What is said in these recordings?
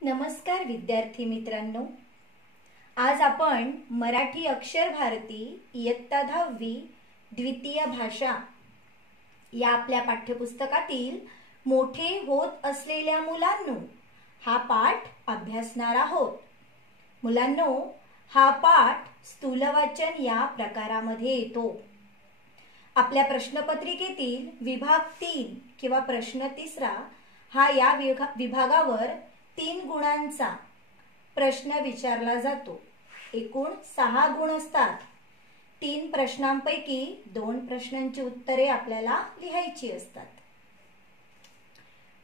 नमस्कार विद्यार्थी मित्रांनो, आज आपण मराठी अक्षर भारती इयत्ता 10वी द्वितीय भाषा या आपल्या पाठ्यपुस्तकातील मोठे होत असलेल्या मुलांनो हा पाठ अभ्यासणार आहोत। मुलांनो, हा पाठ स्थूलवाचन या प्रकारामध्ये येतो। आपल्या प्रश्नपत्रिकेतील विभाग 3 किंवा प्रश्न 3 हा या विभागावर 3 गुणांचा प्रश्न विचारला जातो। एकूण 6 गुण असतात। 3 प्रश्नांपैकी 2 प्रश्नांची उत्तरे आपल्याला लिहायची असतात।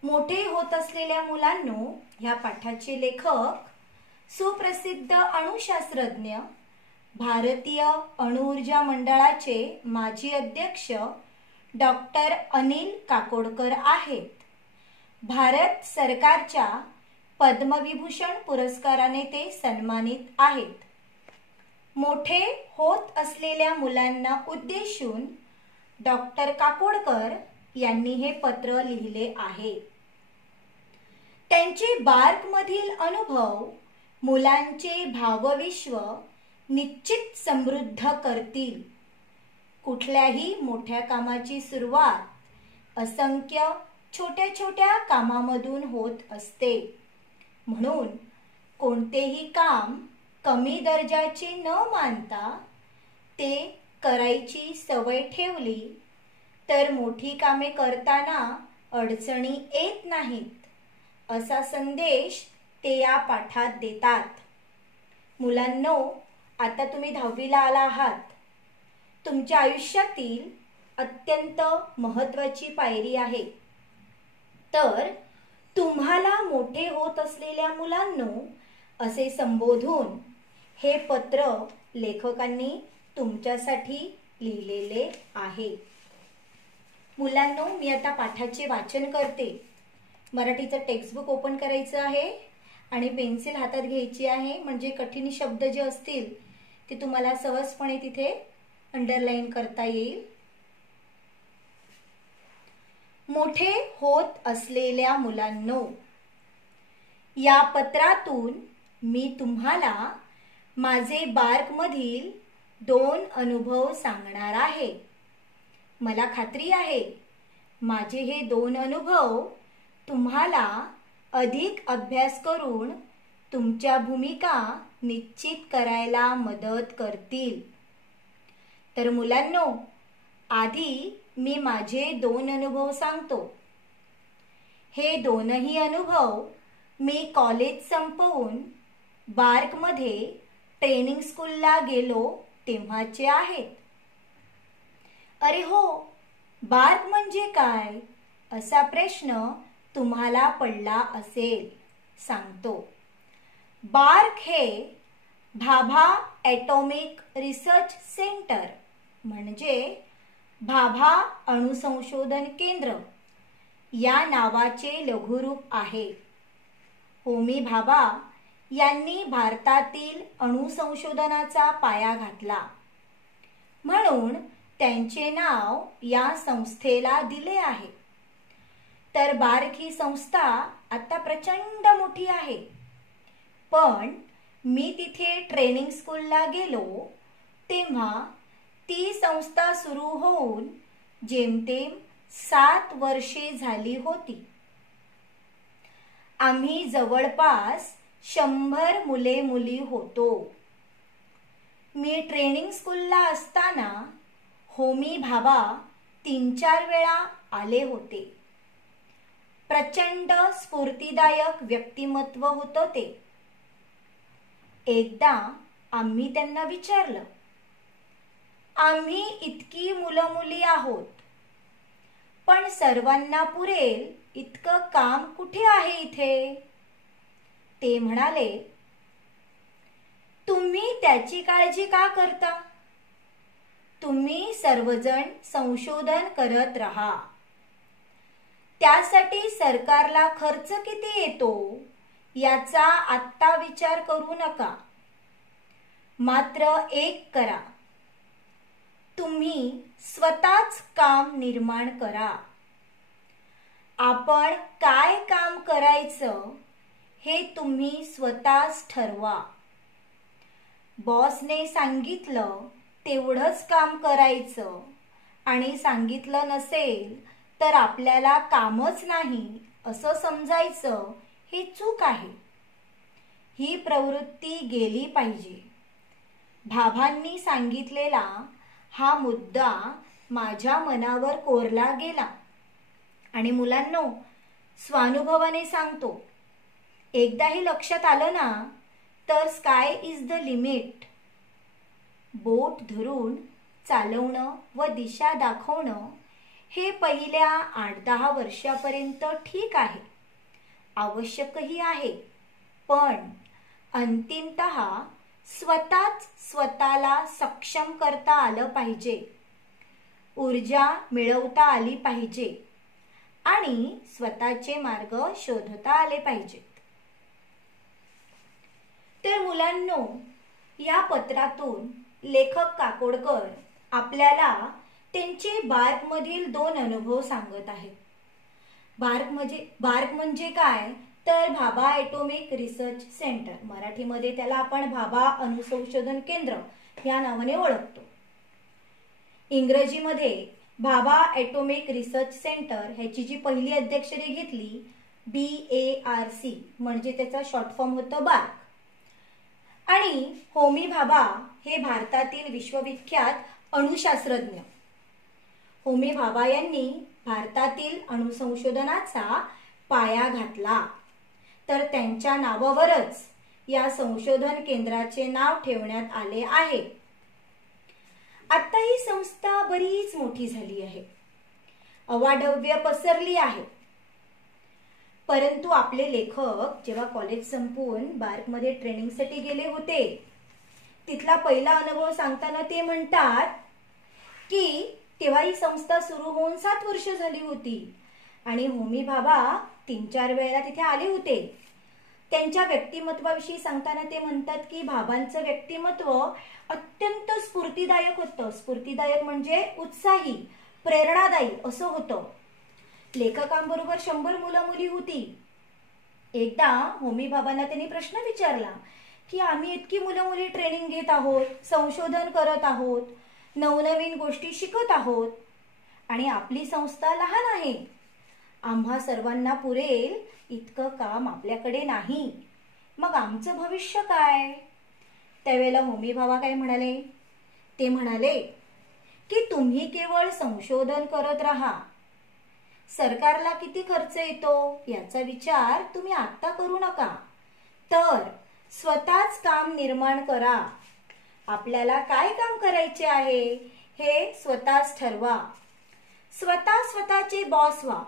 मोठे होत असलेल्या मुलांनो, ह्या पाठाचे लेखक सुप्रसिद्ध अणुशास्त्रज्ञ, भारतीय अणुऊर्जा मंडळाचे माजी अध्यक्ष डॉक्टर अनिल काकोडकर आहेत। भारत सरकारच्या पद्मविभूषण पुरस्काराने ते सन्मानित आहेत। मोठे होत असलेल्या मुलांना उद्देशून डॉक्टर काकोडकर यांनी हे पत्र लिहिले आहे। त्यांचे बार्कमधील अनुभव मुलांचे भावविश्व निश्चित समृद्ध करतील। कुठल्याही मोठ्या कामाची सुरुवात असंख्य छोट्या छोट्या कामामधून होत असते, म्हणून कोणतेही काम कमी दर्जाचे न मानता ते करायची सवय ठेवली तर मोठी कामे करताना अडचणी येत नाहीत, असा संदेश ते या पाठात देतात। मुलांनो, आता तुम्ही 10वीला आला आहात। तुमच्या आयुष्यातील अत्यंत महत्त्वाची पायरी आहे। तर तुम्हाला मोठे होत असलेल्या मुलांनो असे संबोधून हे पत्र लेखकांनी तुमच्यासाठी लिहिलेले आहे। मुलांनो, मी आता पाठाचे वाचन करते। मराठीचं टेक्स्टबुक ओपन करायचं आहे आणि पेन्सिल हातात घ्यायची आहे, म्हणजे कठीण शब्द जे असतील ते तुम्हाला सहजपणे तिथे अंडरलाईन करता येईल। मोठे होत असलेल्या मुलांनो, या पत्रातून मी तुम्हाला माझे बार्कमधील 2 अनुभव सांगणार आहे। मला खात्री आहे माझे हे 2 अनुभव तुम्हाला अधिक अभ्यास करून तुमच्या भूमिका निश्चित करायला मदत करतील। तर मुलांनो, आधी मी माझे 2 अनुभव सांगतो। हे दोनही अनुभव मी कॉलेज संपवून बार्कमध्ये ट्रेनिंग स्कूलला गेलो तेव्हाचे आहेत। अरे हो, बार्क म्हणजे काय असा प्रश्न तुम्हाला पडला असेल। सांगतो। बार्क हे भाभा ॲटॉमिक रिसर्च सेंटर म्हणजे भाभा अणुसंशोधन केंद्र या नावाचे लघुरूप आहे। होमी भाभा यांनी भारतातील अणुसंशोधनाचा पाया घातला, म्हणून त्यांचे नाव या संस्थेला दिले आहे। तर बार्क ही संस्था आता प्रचंड मोठी आहे, पण मी तिथे ट्रेनिंग स्कूलला गेलो तेव्हा ती संस्था सुरू होऊन जेमतेम 7 वर्षे झाली होती। आम्ही जवळपास 100 मुले मुली होतो। मी ट्रेनिंग स्कूलला असताना होमी भाभा 3-4 वेळा आले होते। प्रचंड स्फूर्तिदायक व्यक्तिमत्व होतं ते। एकदा आम्ही त्यांना विचारलं, आम्ही इतकी मुलं मुली आहोत, पण सर्वांना पुरेल इतकं काम कुठे आहे इथे? ते म्हणाले, तुम्ही त्याची काळजी का करता? तुम्ही सर्वजण संशोधन करत राहा। त्यासाठी सरकारला खर्च किती येतो याचा आत्ता विचार करू नका। मात्र एक करा, तुम्ही स्वतःच काम निर्माण करा। आपण काय काम करायचं हे तुम्ही स्वतःच ठरवा. बॉसने सांगितलं तेवढंच काम करायचं आणि सांगितलं नसेल तर आपल्याला कामच नाही असं समजायचं, हे चूक आहे. ही प्रवृत्ती गेली पाहिजे. भाभांनी सांगितलेला हा मुद्दा माझ्या मनावर कोरला गेला. आणि मुलांनो, स्वानुभवाने सांगतो, एकदाही लक्षात आलं ना तर स्काय इज द लिमिट. बोट धरून चालवणं व दिशा दाखवणं हे पहिल्या 8-10 वर्षापर्यंत ठीक आहे, आवश्यकही आहे. पण अंतिमतः स्वतःच स्वतःला सक्षम करता आलं पाहिजे, ऊर्जा मिळवता आली पाहिजे आणि स्वतःचे मार्ग शोधता आले पाहिजेत. तर मुलांनो, या पत्रातून लेखक काकोडकर आपल्याला त्यांचे बार्कमधील 2 अनुभव सांगत आहेत. बार्क म्हणजे काय तर भाभा ॲटॉमिक रिसर्च सेंटर, मराठीमध्ये त्याला आपण भाभा अणुसंशोधन केंद्र या नावाने ओळखतो. इंग्रजीमध्ये भाभा ॲटॉमिक रिसर्च सेंटर ह्याची जी पहिली अध्यक्षरी घेतली BARC, म्हणजे त्याचा शॉर्ट फॉर्म होतं बार्क. आणि होमी भाभा हे भारतातील विश्वविख्यात अणुशास्त्रज्ञ. होमी भाभा यांनी भारतातील अणुसंशोधनाचा पाया घातला. तर त्यांच्या नावावरच या संशोधन केंद्राचे नाव ठेवण्यात आले आहे. आता ही संस्था बरीच मोठी झाली आहे, अवाढव्य पसरली आहे. परंतु आपले लेखक जेव्हा कॉलेज संपवून बार्कमध्ये ट्रेनिंगसाठी गेले होते, तिथला पहिला अनुभव सांगताना ते म्हणतात की तेव्हा ही संस्था सुरू होऊन 7 वर्ष झाली होती आणि होमी भाभा 3-4 वेळा तिथे आले होते. त्यांच्या व्यक्तिमत्वाविषयी सांगताना ते म्हणतात की भाभांचं व्यक्तिमत्व अत्यंत स्फूर्तिदायक होतं. स्फूर्तिदायक म्हणजे उत्साही, प्रेरणादायी असं होतं. लेखकांबरोबर 100 मुलं मुली होती. एकदा होमी भाभांना त्यांनी प्रश्न विचारला की आम्ही इतकी मुलं मुली ट्रेनिंग घेत आहोत, संशोधन करत आहोत, नवनवीन गोष्टी शिकत आहोत आणि आपली संस्था लहान आहे, आम्हा सर्वांना पुरेल इतकं काम आपल्याकडे नाही, मग आमचं भविष्य काय? त्यावेळेला होमी भाभा काय म्हणाले? ते म्हणाले की तुम्ही केवळ संशोधन करत राहा, सरकारला किती खर्च येतो याचा विचार तुम्ही आत्ता करू नका, तर स्वतःच काम निर्माण करा. आपल्याला काय काम करायचे आहे हे स्वतःच ठरवा. स्वतःचे बॉस व्हा.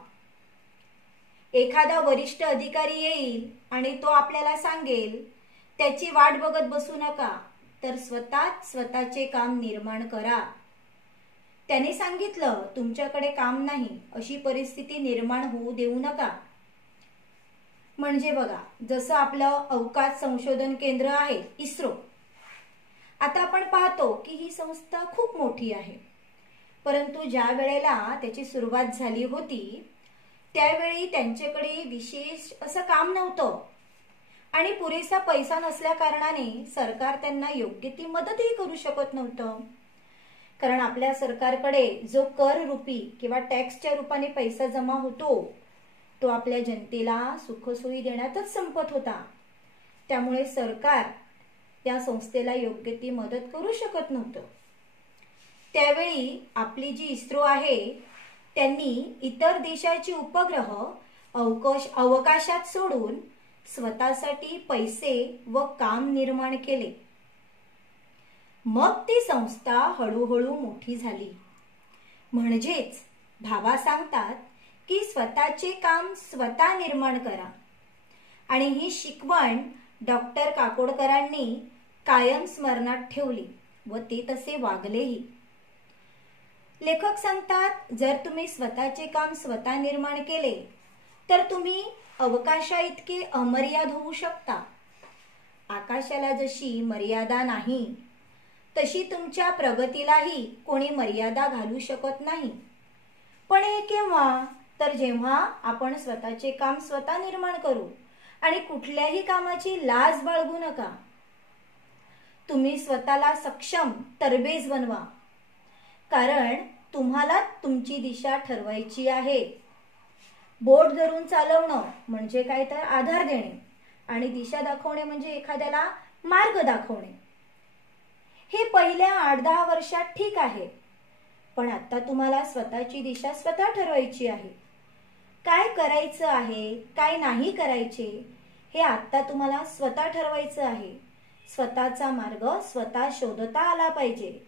एखादा वरिष्ठ अधिकारी येईल आणि तो आपल्याला सांगेल त्याची वाट बघत बसू नका, तर स्वतःचे काम निर्माण करा. त्याने सांगितलं तुमच्याकडे काम नाही अशी परिस्थिती निर्माण होऊ देऊ नका. म्हणजे बघा, जसं आपलं अवकाश संशोधन केंद्र आहे इस्रो, आता आपण पाहतो की ही संस्था खूप मोठी आहे. परंतु ज्या वेळेला त्याची सुरुवात झाली होती त्यावेळी त्यांच्याकडे विशेष असं काम नव्हतं आणि पुरेसा पैसा नसल्या कारणाने सरकार त्यांना योग्य ती मदतही करू शकत नव्हतं. कारण आपल्या सरकारकडे जो कर रूपी किंवा टॅक्सच्या रूपाने पैसा जमा होतो तो आपल्या जनतेला सुखसोयी देण्यातच संपत होता. त्यामुळे सरकार या संस्थेला योग्य ती मदत करू शकत नव्हतं. त्यावेळी आपली जी इस्रो आहे त्यांनी इतर देशाची उपग्रह अवकाशात सोडून स्वतःसाठी पैसे व काम निर्माण केले. मग ती संस्था हळूहळू मोठी झाली. म्हणजेच भाभा सांगतात की स्वतःचे काम स्वतः निर्माण करा. आणि ही शिकवण डॉक्टर काकोडकरांनी कायम स्मरणात ठेवली व ते तसे वागलेही. लेखक सांगतात जर तुम्ही स्वतःचे काम स्वतः निर्माण केले तर तुम्ही अवकाशा इतके अमर्याद होऊ शकता. आकाशाला जशी मर्यादा नाही तशी तुमच्या प्रगतीलाही कोणी मर्यादा घालू शकत नाही. पण हे केव्हा? तर जेव्हा आपण स्वतःचे काम स्वतः निर्माण करू आणि कुठल्याही कामाची लाज बाळगू नका. तुम्ही स्वतःला सक्षम, तरबेज बनवा. कारण तुम्हाला तुमची दिशा ठरवायची आहे. बोट धरून चालवणं म्हणजे काय तर आधार देणे आणि दिशा दाखवणे म्हणजे एखाद्याला मार्ग दाखवणे. हे पहिल्या 8-10 वर्षात ठीक आहे, पण आता तुम्हाला स्वतःची दिशा स्वतः ठरवायची आहे. काय करायचं आहे, काय नाही करायचे हे आता तुम्हाला स्वतः ठरवायचं आहे. स्वतःचा मार्ग स्वतः शोधता आला पाहिजे.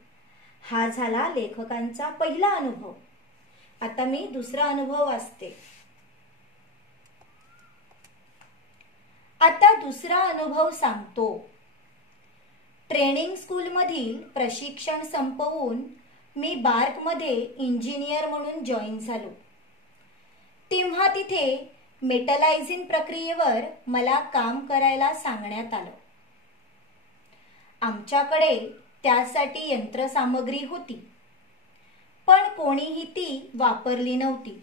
हा झाला लेखकांचा पहिला अनुभव. आता मी दुसरा अनुभव वाचते. आता दुसरा अनुभव सांगतो. ट्रेनिंग स्कूलमधील प्रशिक्षण संपवून मी बार्कमध्ये इंजिनियर म्हणून जॉईन झालो. तेव्हा तिथे मेटलायझिंग प्रक्रियेवर मला काम करायला सांगण्यात आलं. आमच्याकडे त्यासाठी यंत्रसामग्री होती, पण कोणीही ती वापरली नव्हती.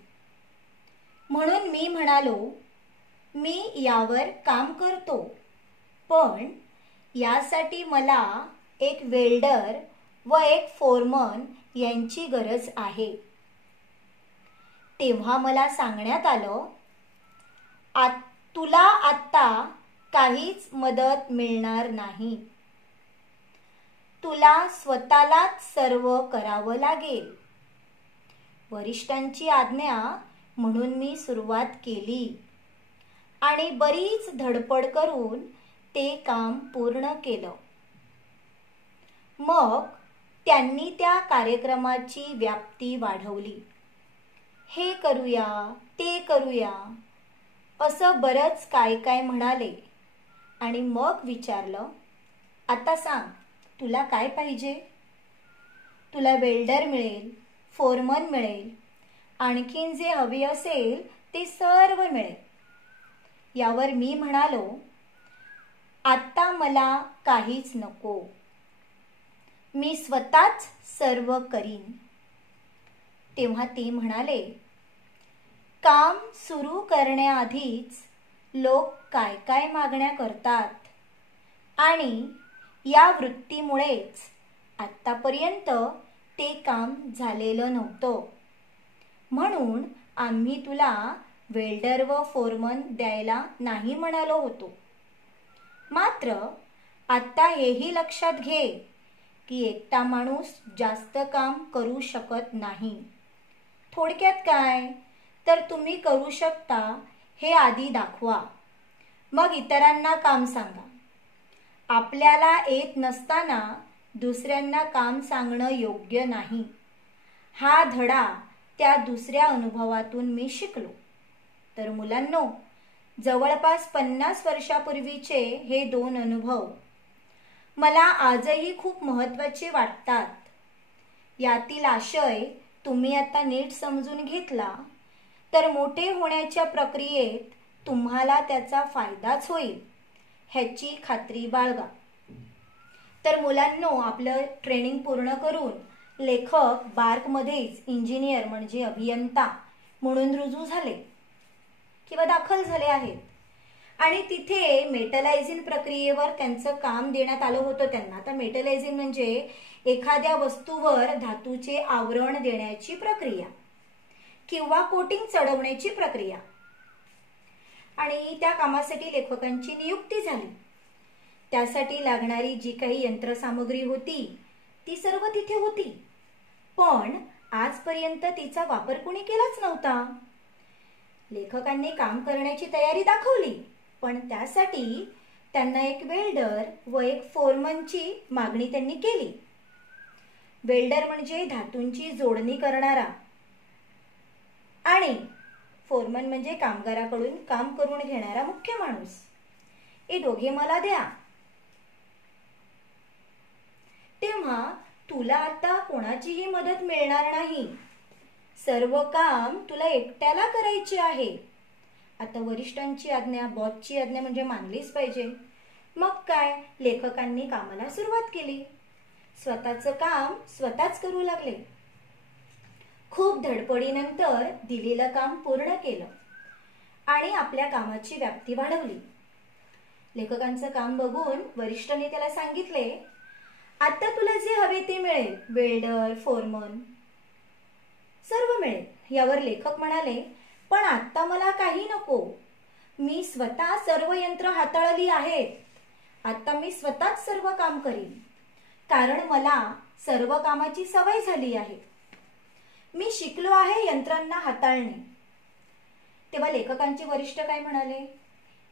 म्हणून मी म्हणालो, मी यावर काम करतो, पण यासाठी मला एक वेल्डर व एक फोरमन यांची गरज आहे. तेव्हा मला सांगण्यात आलं, तुला आत्ता काहीच मदत मिळणार नाही. तुला स्वतःलाच सर्व करावं लागेल. वरिष्ठांची आज्ञा म्हणून मी सुरुवात केली आणि बरीच धडपड करून ते काम पूर्ण केलं. मग त्यांनी त्या कार्यक्रमाची व्याप्ती वाढवली. हे करूया, ते करूया असं बरंच काय काय म्हणाले आणि मग विचारलं, आता सांग तुला काय पाहिजे? तुला वेल्डर मिळेल, फोरमन मिळेल, आणखीन जे हवे असेल ते सर्व मिळेल. यावर मी म्हणालो, आता मला काहीच नको, मी स्वतःच सर्व करीन. तेव्हा ते म्हणाले, काम सुरू करण्याआधीच लोक काय काय मागण्या करतात आणि या वृत्तीमुळेच आत्तापर्यंत ते काम झालेलं नव्हतं. म्हणून आम्ही तुला वेल्डर व फोरमन द्यायला नाही म्हणालो होतो. मात्र आता हेही लक्षात घे की एकटा माणूस जास्त काम करू शकत नाही. थोडक्यात काय तर तुम्ही करू शकता हे आधी दाखवा, मग इतरांना काम सांगा. आपल्याला येत नसताना दुसऱ्यांना काम सांगणं योग्य नाही. हा धडा त्या दुसऱ्या अनुभवातून मी शिकलो. तर मुलांनो, जवळपास 50 वर्षापूर्वीचे हे 2 अनुभव मला आजही खूप महत्त्वाचे वाटतात. यातील आशय तुम्ही आता नीट समजून घेतला तर मोठे होण्याच्या प्रक्रियेत तुम्हाला त्याचा फायदाच होईल ह्याची खात्री बाळगा. तर मुलांनो, आपलं ट्रेनिंग पूर्ण करून लेखक बार्कमध्येच इंजिनियर म्हणजे अभियंता म्हणून रुजू झाले किंवा दाखल झाले आहेत. आणि तिथे मेटलायझिंग प्रक्रियेवर त्यांचं काम देण्यात आलं होतं त्यांना. तर मेटलायझिंग म्हणजे एखाद्या वस्तूवर धातूचे आवरण देण्याची प्रक्रिया किंवा कोटिंग चढवण्याची प्रक्रिया. आणि त्या कामासाठी लेखकांची नियुक्ती झाली. त्यासाठी लागणारी जी काही यंत्रसामग्री होती ती सर्व तिथे होती, पण आजपर्यंत तिचा वापर कोणी केलाच नव्हता. लेखकांनी काम करण्याची तयारी दाखवली, पण त्यासाठी त्यांना एक वेल्डर व एक फोरमनची मागणी त्यांनी केली. वेल्डर म्हणजे धातूंची जोडणी करणारा आणि फोरमन म्हणजे कामगाराकडून काम करून घेणारा मुख्य माणूस. हे दोघे मला द्या. तेव्हा तुला आता कोणाचीही मदत मिळणार नाही. सर्व काम तुला एकट्याला करायचे आहे. आता वरिष्ठांची आज्ञा, बॉसची आज्ञा म्हणजे मानलीच पाहिजे. मग काय, लेखकांनी कामाला सुरुवात केली. स्वतःचं काम स्वतःच करू लागले. खूप धडपडीनंतर दिलेलं काम पूर्ण केलं आणि आपल्या कामाची व्याप्ती वाढवली. लेखकांचं काम बघून वरिष्ठांनी त्याला सांगितले, आता तुला जे हवे ते मिळेल, वेल्डर, फोरमन सर्व मिळेल. यावर लेखक म्हणाले, पण आता मला काही नको. मी स्वतः सर्व यंत्र हाताळली आहेत. आता मी स्वतःच सर्व काम करीन, कारण मला सर्व कामाची सवय झाली आहे. मी शिकलो आहे यंत्रांना हाताळणे. तेव्हा लेखकांचे वरिष्ठ काय म्हणाले,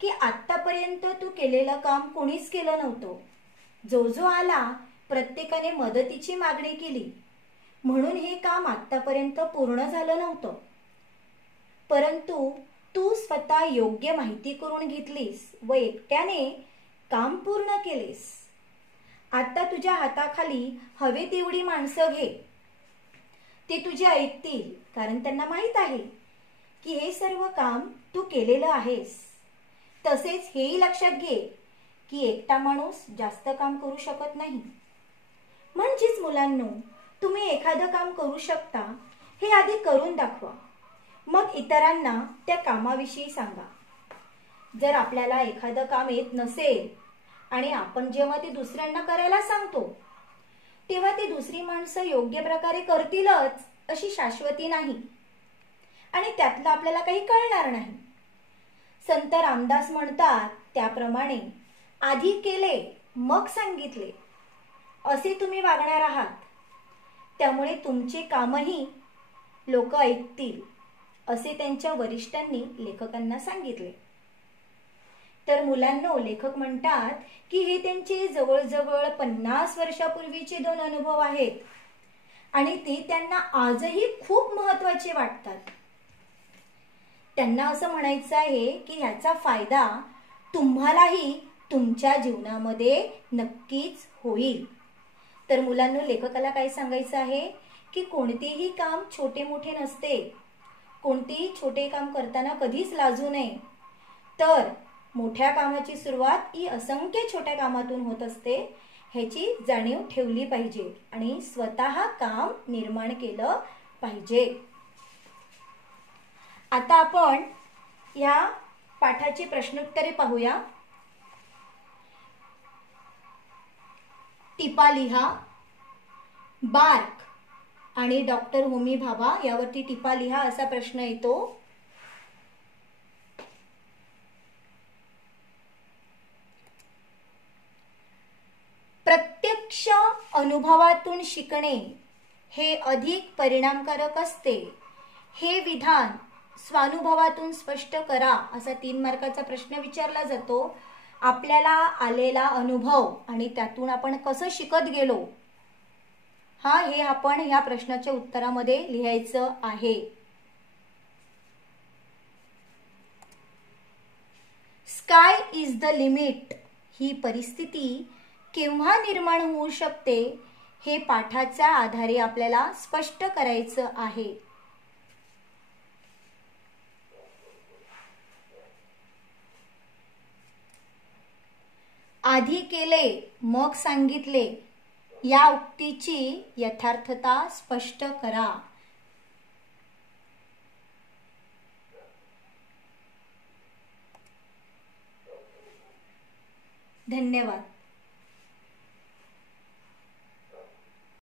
की आतापर्यंत तू केलेलं काम कोणीच केलं नव्हतं. जो जो आला प्रत्येकाने मदतीची मागणी केली, म्हणून हे काम आतापर्यंत पूर्ण झालं नव्हतं. परंतु तू स्वतः योग्य माहिती करून घेतलीस व एकट्याने काम पूर्ण केलेस. आता तुझ्या हाताखाली हवे तेवढी माणसं घे. ते तुझे ऐकतील, कारण त्यांना माहित आहे की हे सर्व काम तू केलेलं आहेस. तसेच हेही लक्षात घे की एकटा माणूस जास्त काम करू शकत नाही. म्हणजेच मुलांनो, तुम्ही एखादं काम करू शकता हे आधी करून दाखवा, मग इतरांना त्या कामाविषयी सांगा. जर आपल्याला एखादं काम येत नसेल आणि आपण जेव्हा ते दुसऱ्यांना करायला सांगतो, तेव्हा ती दुसरी माणसं योग्य प्रकारे करतीलच अशी शाश्वती नाही आणि त्यातलं आपल्याला काही कळणार नाही. संत रामदास म्हणतात त्याप्रमाणे आधी केले मग सांगितले असे तुम्ही वागणार आहात. त्यामुळे तुमचे कामही लोक ऐकतील असे त्यांच्या वरिष्ठांनी लेखकांना सांगितले. तर मुलांनो, लेखक म्हणतात की हे त्यांचे जवळजवळ 50 वर्षापूर्वीचे 2 अनुभव आहेत आणि ते त्यांना आजही खूप महत्त्वाचे वाटतात. त्यांना असं म्हणायचं आहे की ह्याचा फायदा तुम्हालाही तुमच्या जीवनामध्ये नक्कीच होईल. तर मुलांनो, लेखकाला काय सांगायचं आहे की कोणतेही काम छोटे मोठे नसते. कोणतेही छोटे काम करताना कधीच लाजू नये. तर मोठ्या कामाची सुरुवात ही असंख्य छोट्या कामातून होत असते, ह्याची जाणीव ठेवली पाहिजे आणि स्वतः काम निर्माण केलं पाहिजे. आता आपण या पाठाची प्रश्नोत्तरे पाहूया. टिपा लिहा. बार्क आणि डॉक्टर होमी भाभा यावरती टिपा लिहा असा प्रश्न येतो. प्रत्यक्ष अनुभवातून शिकणे हे अधिक परिणामकारक असते. हे विधान स्वानुभवातून स्पष्ट करा असा 3 मार्काचा प्रश्न विचारला जातो. आपल्याला आलेला अनुभव आणि त्यातून आपण कसं शिकत गेलो हे आपण ह्या प्रश्नाच्या उत्तरामध्ये लिहायचं आहे. स्काय इज द लिमिट ही परिस्थिती केव्हा निर्माण होऊ शकते हे पाठाच्या आधारे आपल्याला स्पष्ट करायचं आहे. आधी केले मग सांगितले या उक्तीची यथार्थता स्पष्ट करा. धन्यवाद.